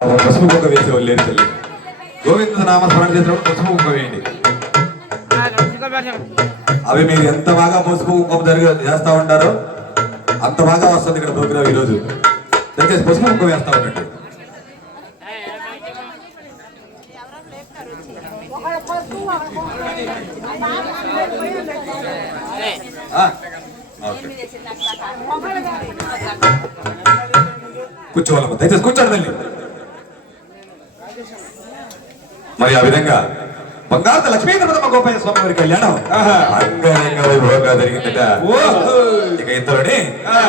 పసుపు కుక్క వేసే వాళ్ళు లేరు తల్లి. గోవింద నామ స్మరణ చేసినప్పుడు పసుపు కుక్క వేయండి. అవి మీరు ఎంత బాగా పసుపు కుక్క జరిగి చేస్తా ఉంటారో అంత బాగా వస్తుంది ఇక్కడ ప్రోగ్రామ్ ఈరోజు. దయచేసి పసుపు కుక్క వేస్తా ఉండండి. కూర్చోవాలమ్మా. దయచేసి కూర్చోండి తల్లి. మరి ఆ విధంగా బంగారు లక్ష్మీంద్రపదమ్మ గోపయ్య స్వామి వారి కళ్యాణం. అంగరంగ వైభవంగా జరిగిందట. ఇక ఇంతలోనే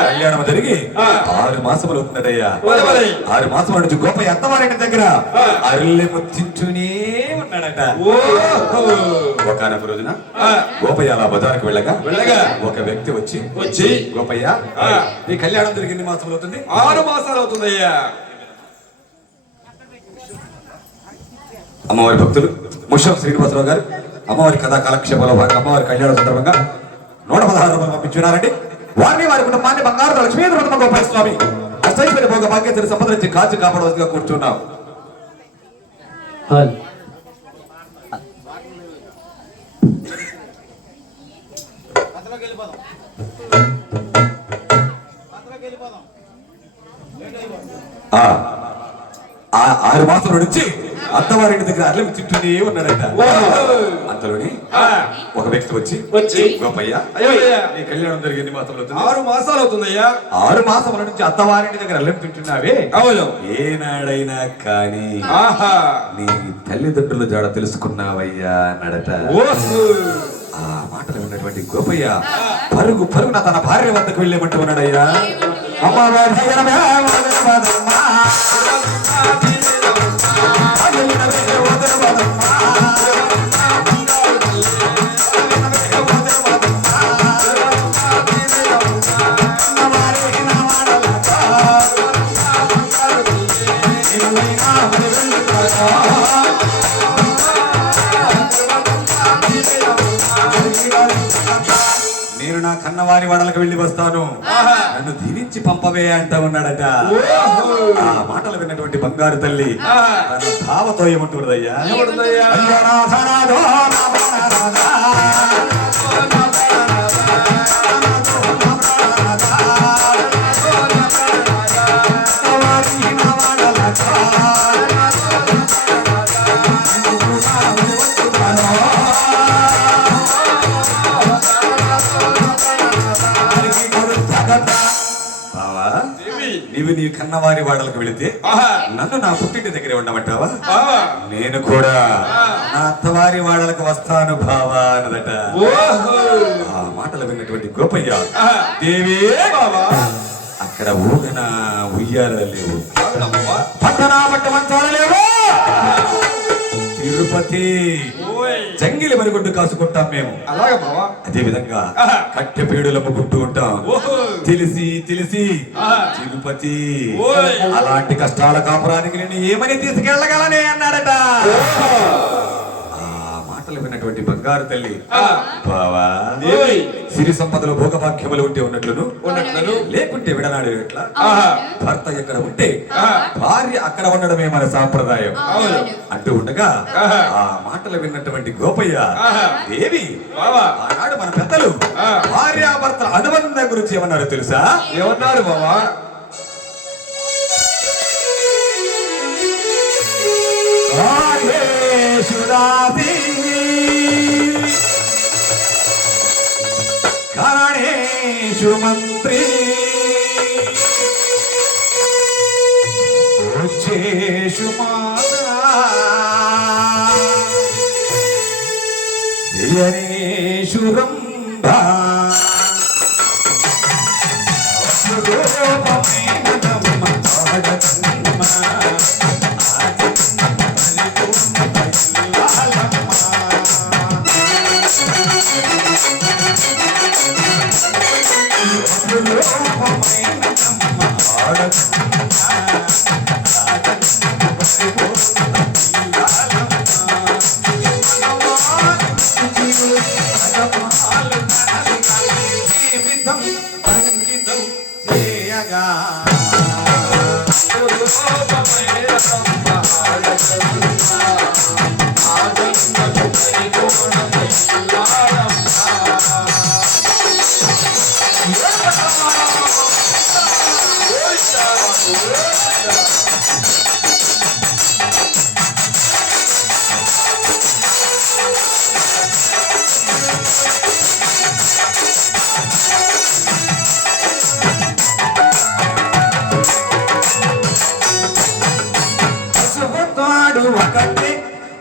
కళ్యాణం జరిగి ఆరు మాసములు అవుతుందటయ్యా. ఆరు మాసముల నుంచి గోపయ్య అత్తవారింటి దగ్గర అరుల్ని ముచ్చించునే ఉన్నాడట. ఒకనొక రోజున గోపయ్య అలా బజారుకు వెళ్ళగా వెళ్ళగా ఒక వ్యక్తి వచ్చి వచ్చి గోపయ్య. నీ కళ్యాణం జరిగింది మాసములు అవుతుంది? ఆరు మాసాలు అవుతుందయ్యా. అమ్మవారి భక్తులు ముషం శ్రీనివాసరావు గారు అమ్మవారి కథా కాలక్షేపంలో భాగంగా అమ్మవారి కళ్యాణ సందర్భంగా నూట పదహారు రూపాయలు పంపించున్నారండి. వారిని వారి కుటుంబాన్ని బంగారు లక్ష్మీంద్ర గోపాల స్వామి అష్టైశ్వర్య భోగ భాగ్యతని సంబంధించి కాచి కాపాడవలసిగా కూర్చున్నాం. ఆరు మాసాల నుంచి అత్తవారింటి దగ్గర అట్లా చుట్టూనే ఉన్నాడట. అంతలోని ఒక వ్యక్తి వచ్చి వచ్చి. నీ కళ్యాణం జరిగింది మాసంలో ఆరు మాసాలు అవుతుందయ్యా. ఆరు మాసముల నుంచి అత్తవారింటి దగ్గర అల్లం తింటున్నావే. అవును. ఏనాడైనా కానీ ఆహా. నీ తల్లిదండ్రుల జాడ తెలుసుకున్నావయ్యా అన్నాడట. ఓహో. ఆ మాటలు విన్నటువంటి గోపయ్య పరుగు పరుగున తన భార్య వద్దకు వెళ్ళేమంటూ ఉన్నాడయ్యా. అయ్యయ్యనవే Música కన్నవారి వాడలకు వెళ్ళి వస్తాను. నన్ను దీవించి పంపవే అంటా ఉన్నాడట. ఆ మాటలు విన్నటువంటి బంగారు తల్లి తన భావతో ఏమంటున్నదయ్యా? అయ్యో నీవు కన్నవారి వాడలకు వెళితే నన్ను నా పుట్టింటి దగ్గరే ఉండమంటావా? నేను కూడా నా అత్తవారి వాడలకు వస్తాను బావా అన్నదట. ఆ మాటలు విన్నటువంటి గోపయ్య. దేవి బావా. అక్కడ ఊగన ఉయ్యాల లేవు. అవునమ్మా. పట్టణ పట్ట మంచాలు లేవు తిరుపతి. జంగిలి మరిగొడ్డు కాసుకుంటాం మేము. అలాగా బావా. అదే విధంగా. కట్టె పీడులు అమ్ముకుంటూ ఉంటాం. తెలిసి తెలిసి. తిరుపతి. అలాంటి కష్టాల కాపురానికి నేను ఏమని తీసుకెళ్ళగలనే అన్నాడట. మాటలు విన్నటువంటి బంగారు తల్లి. బావా. సిరి సంపదలు భోగభాగ్యములు ఉంటే ఉన్నట్లును? ఉన్నట్లను. లేకుంటే విడనాడు ఎట్లా? భర్త ఎక్కడ ఉంటే. భార్య అక్కడ ఉండడమే మన సాంప్రదాయం. అంటూ ఉండగా. ఆ మాటలు విన్నటువంటి గోపయ్య. దేవి బావా. ఆనాడు మన పెద్దలు ఆ. భార్యాభర్తల అనుబంధం గురించి ఏమన్నారో తెలుసా? ఏమన్నారు బావా? రాధేశురాధి కరణేషు మంత్రి. వచ్చేషు మాతా.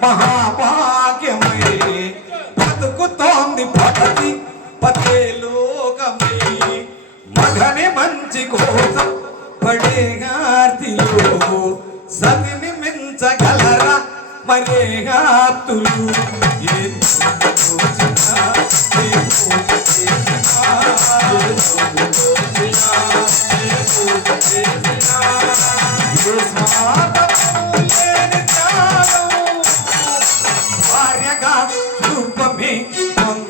మహాభాగ్యమై బతుకుతోంది పగతి పతే లోకమై మగని మంచి కోసం పడే గార్తిలో సతిని మించగలరా మరే గాతులు ఏ స్వాత లేని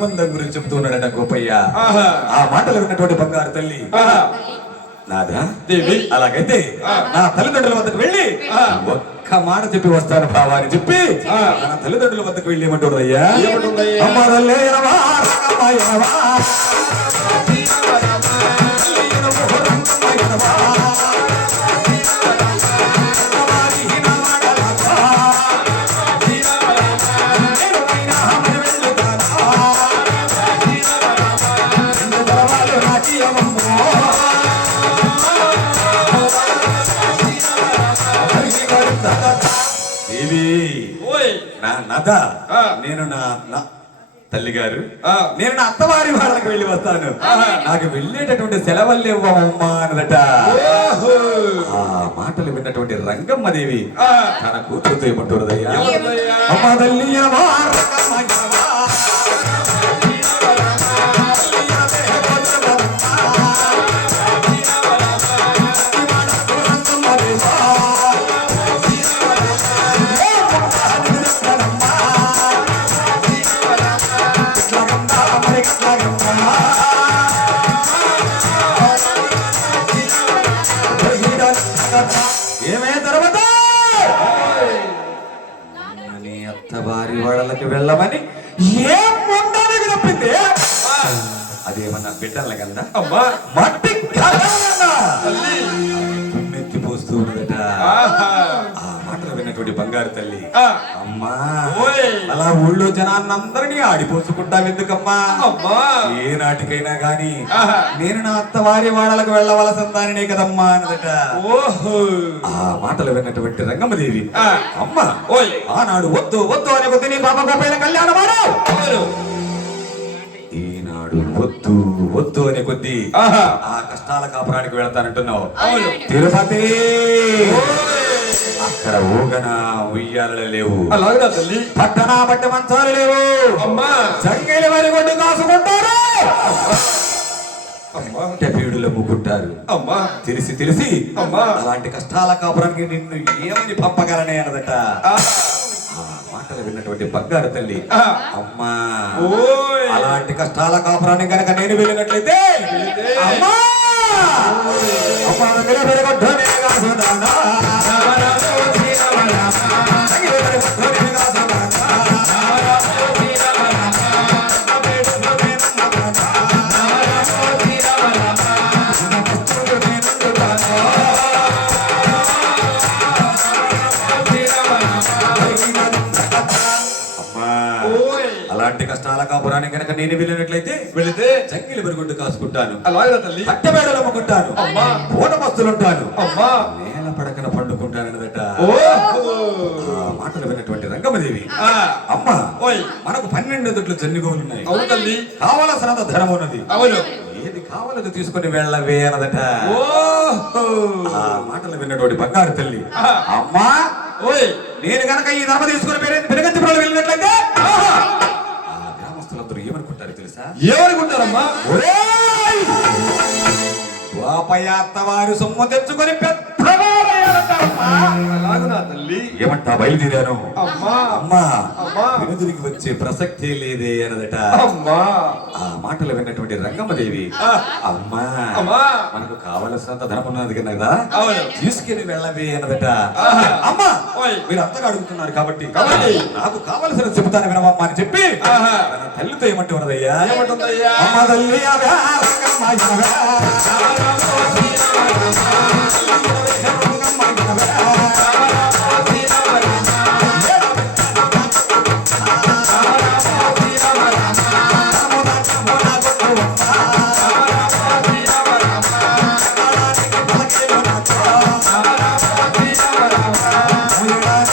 అనుబంధం గురించి చెబుతూ ఉన్నాడట గోపయ్య. ఆ మాటలు విన్నటువంటి బంగారు తల్లి. నాదా దేవి అలాగైతే. నా తల్లిదండ్రుల వద్దకు వెళ్ళి. ఒక్క మాట చెప్పి వస్తాను బావా అని చెప్పి. నా తల్లిదండ్రుల వద్దకు వెళ్ళి ఏమంటున్నాయ్యా ఏమంటున్నాయ్యా? నా నద. నేను నా తల్లి గారు. నేను నా అత్తవారి వాళ్ళకి వెళ్ళి వస్తాను. నాకు వెళ్ళేటటువంటి సెలవులు ఇవ్వమ్మా అన్నదట ఆ మాటలు విన్నటువంటి రంగమ్మదేవి. తన కూతురుతో ఏమంటున్నదయ్యా? అమ్మ. తల్లి వాళ్ళకి వెళ్ళమని ఏం ఉండని చెప్పింది అదేమన్నా బిడ్డల కన్నా అమ్మా. మట్టి బంగారు తల్లి. అమ్మా ఓయ్. అలా ఊళ్ళో జనాన్నందరినీ ఆడిపోసుకుంటాం ఎందుకమ్మా ఏ నాటికైనా గాని. నేను నా అత్తవారి వాళ్ళకు వెళ్ళవలసిన దానినే కదమ్మా అన్నదట. ఓహో. ఆ మాటలు విన్నటువంటి రంగమ్మదేవి. అమ్మ ఓయ్. ఆనాడు వద్దు వద్దు అని కొద్ది నీ పాప అవును ఈనాడు వద్దు వద్దు అనే కొద్ది ఆ కష్టాల కాపురానికి వెళతానంటున్నావు. తిరుపతి. అక్కడ ఊగన ఉయ్యాలలు లేవు. అలాగనా తల్లి? పట్టణ బట్ట మంచాలు లేవు. అమ్మా! వరి కొట్టు కాసుకుంటారు. అమ్మా! పీడులు ముగ్గుంటారు అమ్మా! తెలిసి తెలిసి అమ్మా. అలాంటి కష్టాల కాపురానికి నిన్ను ఏమని పంపగలనే అన్నదట. మాటలు విన్నటువంటి బంగారు తల్లి. అమ్మా! ఓయ్. అలాంటి కష్టాల కాపురానికి కనుక నేను వెళ్ళినట్లయితే. అమ్మా! అమ్మా అలాంటి కష్టాల కాపురానికి కనుక నేను వెళ్ళినట్లయితే వెళితే జంగిలి బరుగుడ్డు కాసుకుంటాను. అలాగే తల్లి అమ్ముకుంటాను. అమ్మా. పూటమస్తులుంటాను అమ్మా. నేల పడకన పండుకుంటానన్నదట. ఆ మాటలు విన్నటువంటి రంగమదేవి. అమ్మ ఓయ్. మనకు పన్నెండు దుట్లు జన్నుగోలున్నాయి అవును తల్లి. కావలసినంత ధనం ఉన్నది. అవును. ఏది కావాలది తీసుకొని వెళ్ళవే అన్నదట. ఆ మాటలు విన్నటువంటి బంగారు తల్లి. అమ్మా ఓయ్. నేను గనక ఈ ధర్మ తీసుకుని పెరగత్తిపురాలు వెళ్ళినట్లయితే ఏమనుకుంటారమ్మా! ద్వాపయాత్తవారు సొమ్ము తెచ్చుకొని పెద్దవారయ్యారంటారమ్మా. అలాగునా తల్లి. ఏమంటా బయలుదేరాను? అమ్మా. అమ్మా. అమ్మా. వెనుదిరిగి వచ్చే ప్రసక్తే లేదే అన్నదట అమ్మా ఆ మాటలు విన్నటువంటి రంగమ్మదేవి. అమ్మా అమ్మా. మనకు కావలసినంత ధనం ఉన్నది కదా అవును. తీసుకెళ్ళి వెళ్ళవే అన్నదట. అమ్మా ఓయ్. మీరు అంతగా అడుగుతున్నారు కాబట్టి కాబట్టి. నాకు కావలసిన చెబుతాను వినవమ్మా అని చెప్పి. తన తల్లితో ఏమంటూ ఉన్నదయ్యా ఏమంటుందయ్యా అమ్మ తల్లి అవే, అమ్మా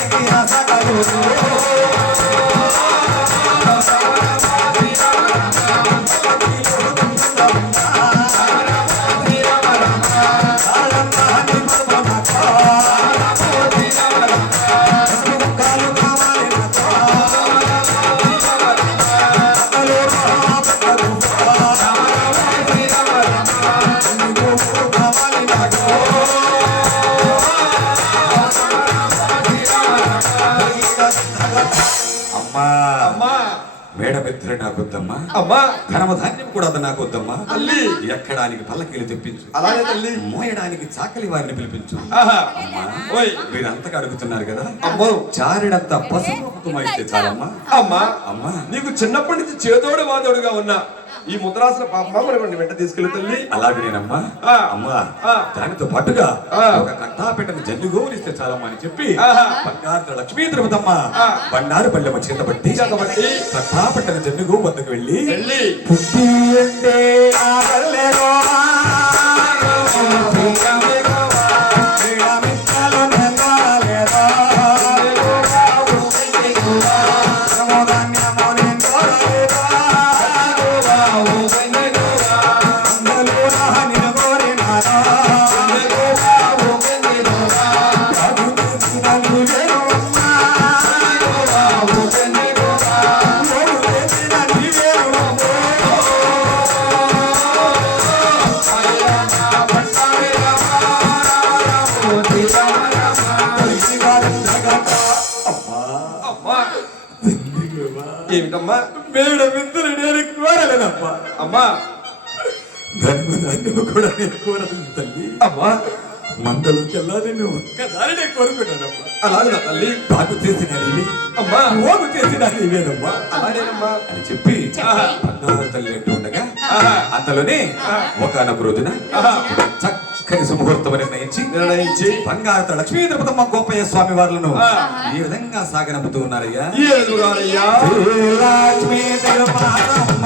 నాకు వద్దమ్మా అమ్మా. ధనమ ధాన్యం కూడా అది నాకు వద్దమ్మా తల్లి. ఎక్కడానికి పల్లకీలు తెప్పించు. అలాగే తల్లి. మోయడానికి చాకలి వారిని పిలిపించు. ఆహా. అమ్మా ఓయ్. మీరు అంతగా అడుగుతున్నారు కదా. అమ్మో. చారిడంత పసుపు ఇస్తే చాలమ్మా. అమ్మా. అమ్మా. నీకు చిన్నప్పటి నుంచి చేదోడు వాదోడుగా ఉన్నా. ఈ ముద్రాసన పాప మరి వెంట తీసుకెళ్ళి తల్లి అలాగే నేనమ్మా. అమ్మా. దానితో పాటుగా. ఒక కట్టా పెట్టని జల్లు గోవులిస్తే చాలమ్మా అని చెప్పి. బంగారు లక్ష్మీ తిరుపతమ్మ. బండారు పల్లెమ్మ చేతబట్టి చేతబట్టి కట్టా పెట్టని జల్లు గోవు వద్దకు వెళ్ళి వెళ్ళి పుట్టి అంటే ఏమిటమ్మా మేడం ఇద్దరు నేను కోరలేదమ్మా. అమ్మా. ధర్మ ధాన్యము కూడా నేను కోరలేదు తల్లి. అమ్మా. మందలోకి వెళ్ళాలి నేను ఒక్కదారినే కోరుకున్నానమ్మా. అలాగే తల్లి. నాకు చేసిన నీవే. అమ్మా. ఓగు చేసిన నీవేనమ్మా. అలాగేనమ్మా. అని చెప్పి. బంగారు తల్లి అంటూ ఉండగా ఆహా. అంతలోనే ఒకనొక రోజున ఆహా. చక్కని సుముహూర్తం నిర్ణయించి నిర్ణయించి బంగారు లక్ష్మీ తిరుపతమ్మ గోపయ్య స్వామి వారులను ఆ. ఈ విధంగా సాగనంపుతూ ఉన్నారయ్యా ఈ ఎదురుగారయ్యా లక్ష్మీ తిరుపతమ్మ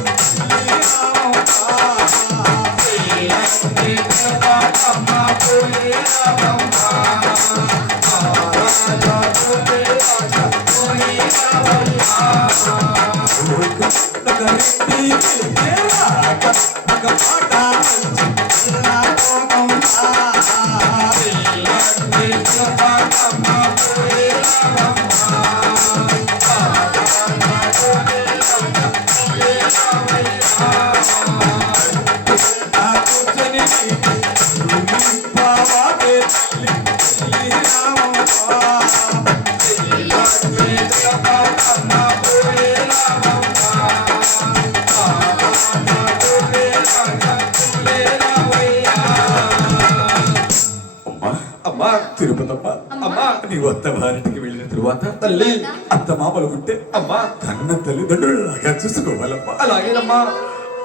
అమ్మా తిరుపతమ్మ అమ్మా. నీవు అత్త వారింటికి వెళ్ళిన తరువాత తల్లి అత్త మామలు ఉంటే అమ్మా కన్న తల్లిదండ్రులు లాగా చూసుకోవాలమ్మా. అలాగేనమ్మా.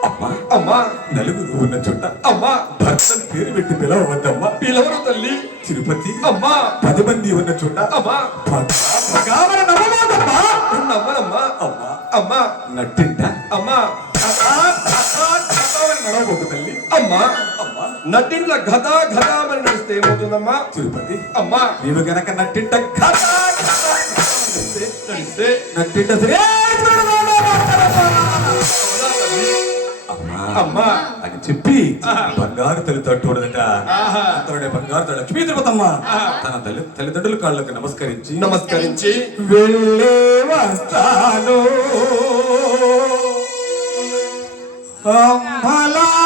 అమ్మా అమ్మా నలుగురు ఉన్న చోట అమ్మా భర్తను పేరు పెట్టి పిలవద్దమ్మా పిలవరు తల్లి. తిరుపతి అమ్మా. పది మంది ఉన్న చోట అమ్మా. నమ్మనమ్మా అమ్మా. అమ్మా నట్టింట? అమ్మా. నడవబోకు తల్లి. అమ్మా అమ్మా. నటింట్ల గదా అని నడిస్తే ఏమవుతుందమ్మా? తిరుపతి. అమ్మా. నీవు గనక నట్టింట కథ నడిస్తే నట్టింట సరే అమ్మా. అని చెప్పి బంగారు తల్లి తట్టుడదట అంతలోనే బంగారు తల్లి. లక్ష్మీ తిరుపతమ్మ తన తల్లి తల్లిదండ్రుల కాళ్ళకు నమస్కరించి నమస్కరించి. వెళ్ళే వస్తాను. అమ్మలారా.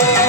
అలా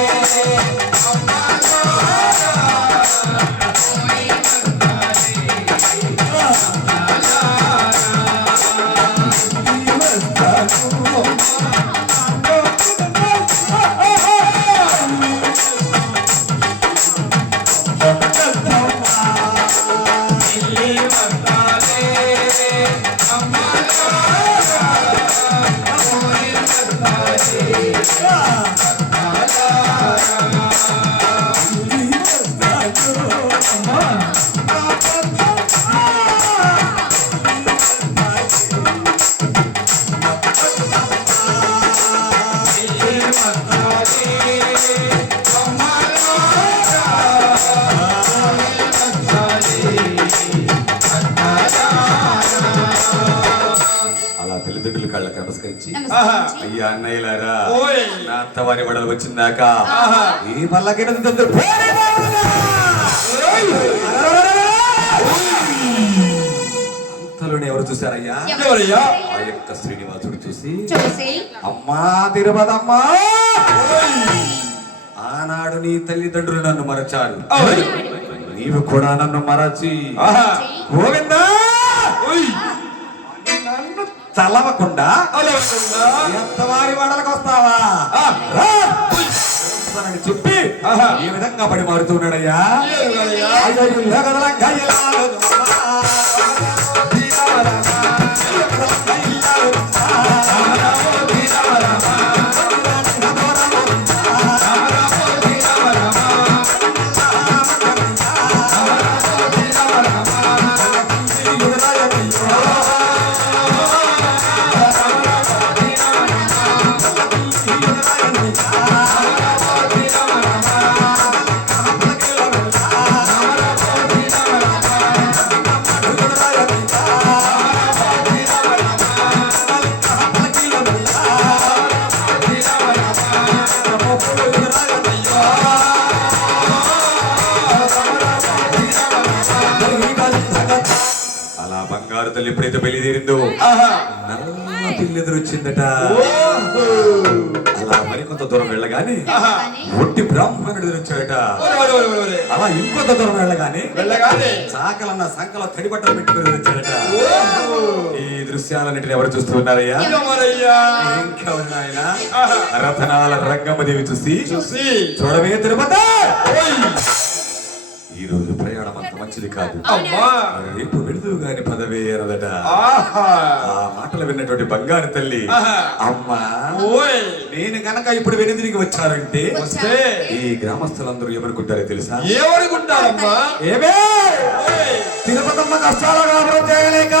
అత్తవారి వడలు వచ్చిందాక. ఈ పల్లకి అంతలోనే ఎవరు చూశారయ్యా? ఎవరయ్యా? ఆ యొక్క శ్రీనివాసుడు చూసి అమ్మా తిరుపతమ్మా! ఆనాడు నీ తల్లిదండ్రులు నన్ను మరచారు. నీవు కూడా నన్ను మరచి. గోవిందా! చలవకుండా? ఎంతవారి వాడలకు వస్తావా? చెప్పి. ఈ విధంగా పడి మారుతున్నాడయ్యా ఆహా. నల్ల పిల్లి ఎదురొచ్చిందట ఓహో. అలా మరికొంత దూరం వెళ్ళగానే ఒట్టి బ్రాహ్మణుడు ఎదురొచ్చాడట. అలా ఇంకొంత దూరం వెళ్ళగానే వెళ్ళగానే. చాకలన్న సంకల తడిబట్టలు పెట్టుకుని వచ్చాడట. ఓహో. ఈ దృశ్యాలన్నిటిని ఎవరు చూస్తూ ఉన్నారయ్యా? ఎవరయ్యా ఇంకెవరు నాయన ఆహా. రతనాల రంగమ్మదేవి చూసి చూసి. చూడవే తిరుపతి! ఈ రోజు మంచిది కాదు. రేపు విడుదల గాని పదవే అన్నదట ఆహా. ఆ మాటలు విన్నటువంటి బంగారు తల్లి. అమ్మా ఓయ్. నేను గనక ఇప్పుడు వెనుదిరిగి వచ్చారంటే వస్తే. ఈ గ్రామస్తులందరూ ఏమనుకుంటారో తెలుసా? ఏమనుకుంటారమ్మా? ఏమే? తిరుపతమ్మ కష్టాల కాపురం చేయలేక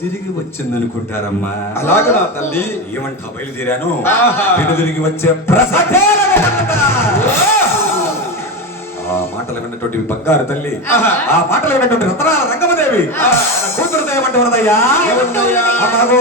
తిరిగి వచ్చిందనుకుంటారమ్మా. అలాగ నా తల్లి. ఏమంటా బయలుదేరాను? తిరిగి వచ్చే ప్రసక్తే. ఆ మాటలు విన్నటువంటి బంగారు తల్లి ఆ మాటలు విన్నటువంటి రత్నాల రంగమదేవి ఏమంటున్నదయ్యా అమ్మకు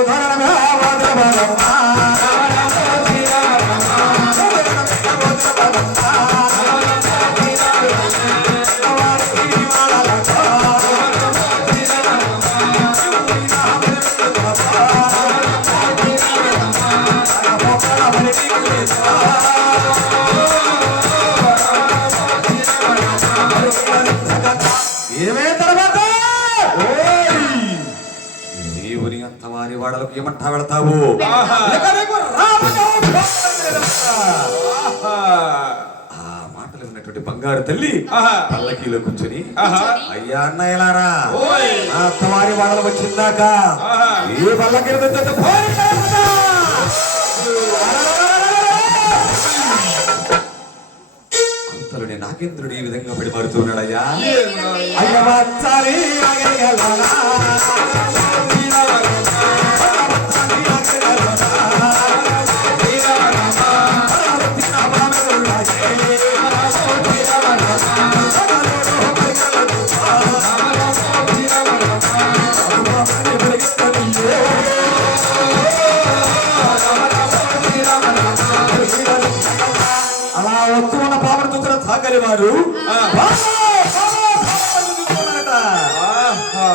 వాడలకు ఏమంటా వెళతావు. ఆ మాటలు విన్నటువంటి బంగారు తల్లి. పల్లకీలో కూర్చొని. అయ్యా అన్నయ్యలారా ఓయ్. నా అత్తవారి వాడలు వచ్చిందాక ఆహా. ఈ పల్లకి అంతలోనే నాగేంద్రుడు ఈ విధంగా పడి మారుతున్నాడయ్యా? అయ్య సాగలి వారు ఆహా.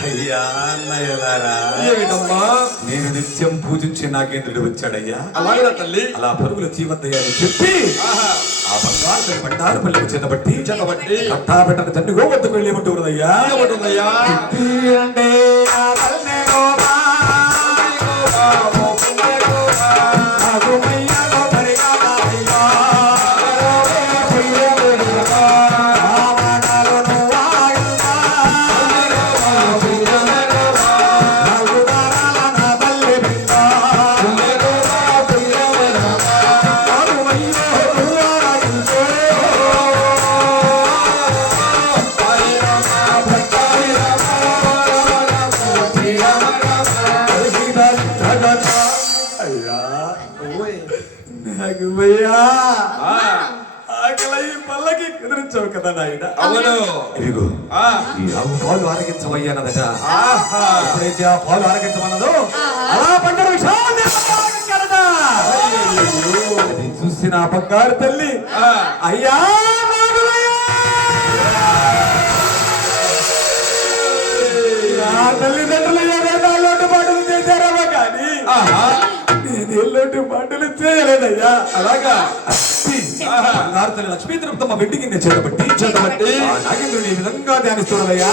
అయ్యా అన్నయ్యలారా ఏమిటమ్మా? నేను నిత్యం పూజించే నాగేంద్రుడు వచ్చాడయ్యా. అలాగే తల్లి? అలా పరుగులు తీవద్దయ్యా అని చెప్పి. ఆ బంగారు బండారు పల్లెకు చెందబట్టి చెందబట్టి కట్టా పెట్టని తండ్రి గోవద్దకు వెళ్ళి ఏమంటున్నదయ్యా ఏమంటుందయ్యా అంటే ఆకలి పల్లకి కుదిరించావు కదా నాయన. అవును. ఇదిగో ఆవు పాలు ఆరగించమయ్యానదట. ఎప్పుడైతే ఆ పాలు ఆరగించమన్నదో అలా పండుగ చూసిన ఆ బంగారు తల్లి. అయ్యా నాగులయ్యా! నేనే లోటుపాటులు చేయలేదయ్యా. అలాగా? లక్ష్మీ తిరుపతమ్మ వెండికి నేను చేతబట్టి చేతబట్టి నాగేంద్రుని ఈ విధంగా ధ్యానిస్తున్నదయ్యా